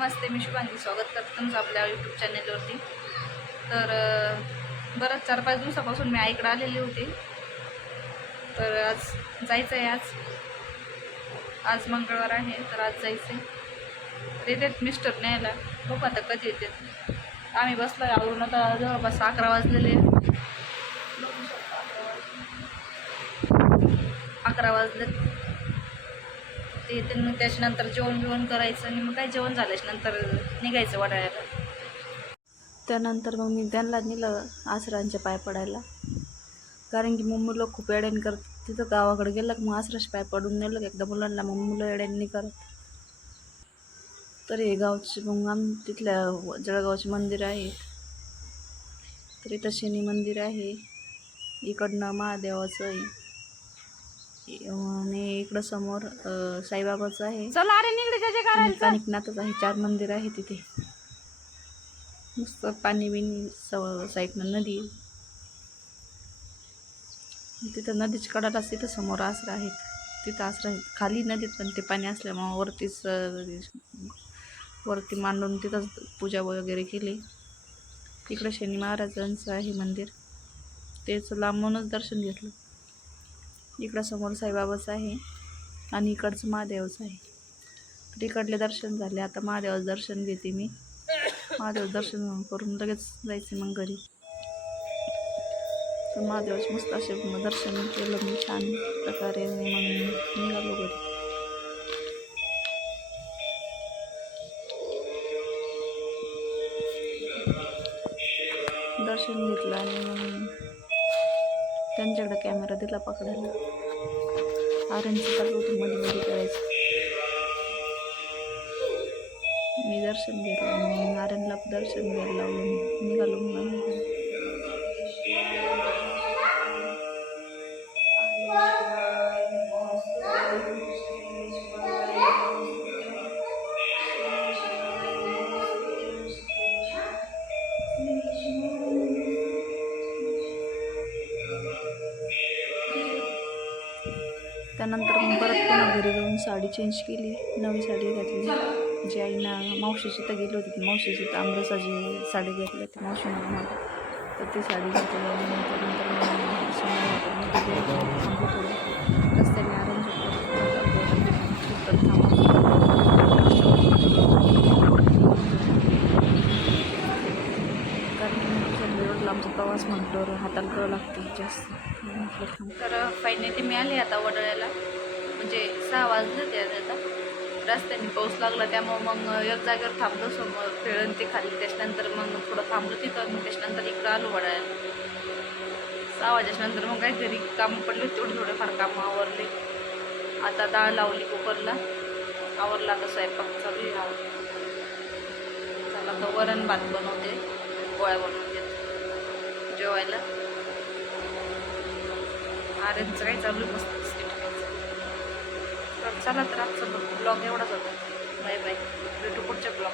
नमस्ते मी शुभांगी. स्वागत करते तुमचं आपल्या यूट्यूब चॅनेलवरती तर बरं बरंच चार पाच दिवसापासून मी आईकडे आलेली होती. तर आज जायचं आहे आज. आज मंगळवार आहे तर आज जायचं आहे येतात मिस्टर न्यायला. बघू आता कधी येतात. आम्ही बसलो आहे आवरून. आता जवळपास अकरा वाजलेले. अकरा वाजले ते तर मग त्याच्यानंतर जेवण बिवण करायचं आणि मग काय जेवण झाल्याच्यानंतर निघायचं वडाळ्याला. त्यानंतर मग मी त्यांना नेलं आसरांच्या पाय पडायला. कारण की मम्मी लोक खूप येड्याने करत तिथं गावाकडे गेलं की मग आसराचे पाय पडून नेलं की एकदा मुलांना मग मुलं येड्यांनी करत. तर हे गावचे मग आम तिथल्या जळगावचे मंदिर आहे. तर इथं शनी मंदिर आहे. इकडनं महादेवाचं आहे. आणि इकडं समोर साईबाबाचं आहे. चला अरे निगडे त्याचे आणि कानिकनाथच आहे. चार मंदिर आहे तिथे. मस्त पाणी बिनी सव साईडनं नदी. तिथं नदीच्या कडालाच तिथं समोर आसरा आहेत. तिथं आसरा आहेत. खाली नदीत पण ते पाणी असल्यामुळं वरतीच वरती मांडून तिथंच पूजा वगैरे केली. तिकडं शनी महाराजांचं आहे मंदिर. तेच लांबूनच दर्शन घेतलं. इकडं समोर साईबाबाचं आहे आणि इकडचं महादेवाचं आहे. तर इकडले दर्शन झाले. आता महादेवाचं दर्शन घेते मी. महादेवाचं दर्शन करून लगेच जायचे मग घरी. तर महादेवाचे मस्त असे दर्शन केलं मी छान प्रकारे. मग निघालो घरी. दर्शन घेतलं आणि मग त्यांच्याकडे कॅमेरा दिला पकडायला आर्यांचं चालू होतं मध्ये मध्ये करायचं मी दर्शन घेतलं आणि त्यानंतर मग परत पुन्हा घरी जाऊन साडी चेंज केली. नवी साडी घातली. जी आईना मावशीची तर गेली होती. ती मावशीची तर आमरसाची साडी घेतली. होती मावशी मला तर ती साडी घातली आणि नंतर त्यानंतर मग सोनं हॉटेलमध्ये गेलो थांबलो थोडं रस्त्याने आराम लांबचा आमचा प्रवास म्हटल्यावर हाताला कळ लागते जास्त. तर फायनली मी आले आता वडाळ्याला. म्हणजे सहा वाजले ते आता रस्त्याने पाऊस लागला त्यामुळं मग एक जागेवर थांबलो समोर खेळून ते खाली. त्याच्यानंतर मग थोडं थांबलो तिथं. मग त्याच्यानंतर इकडं आलो वडाळ्याला. सहा वाजेच्यानंतर मग काय घरी कामं पडले तेवढे थोडेफार कामं आवरले. आता डाळ लावली कुकरला. आवरला आता स्वयंपाक चालू आहे. हा. चला तर वरण भात बनवते गोळ्या बनवते. जेवायला. आर्यनचं काही चालू मस्त बिस्किट तर चला तर आजचा ब्लॉग एवढाच होता. Bye bye. भेटू पुढच्या ब्लॉग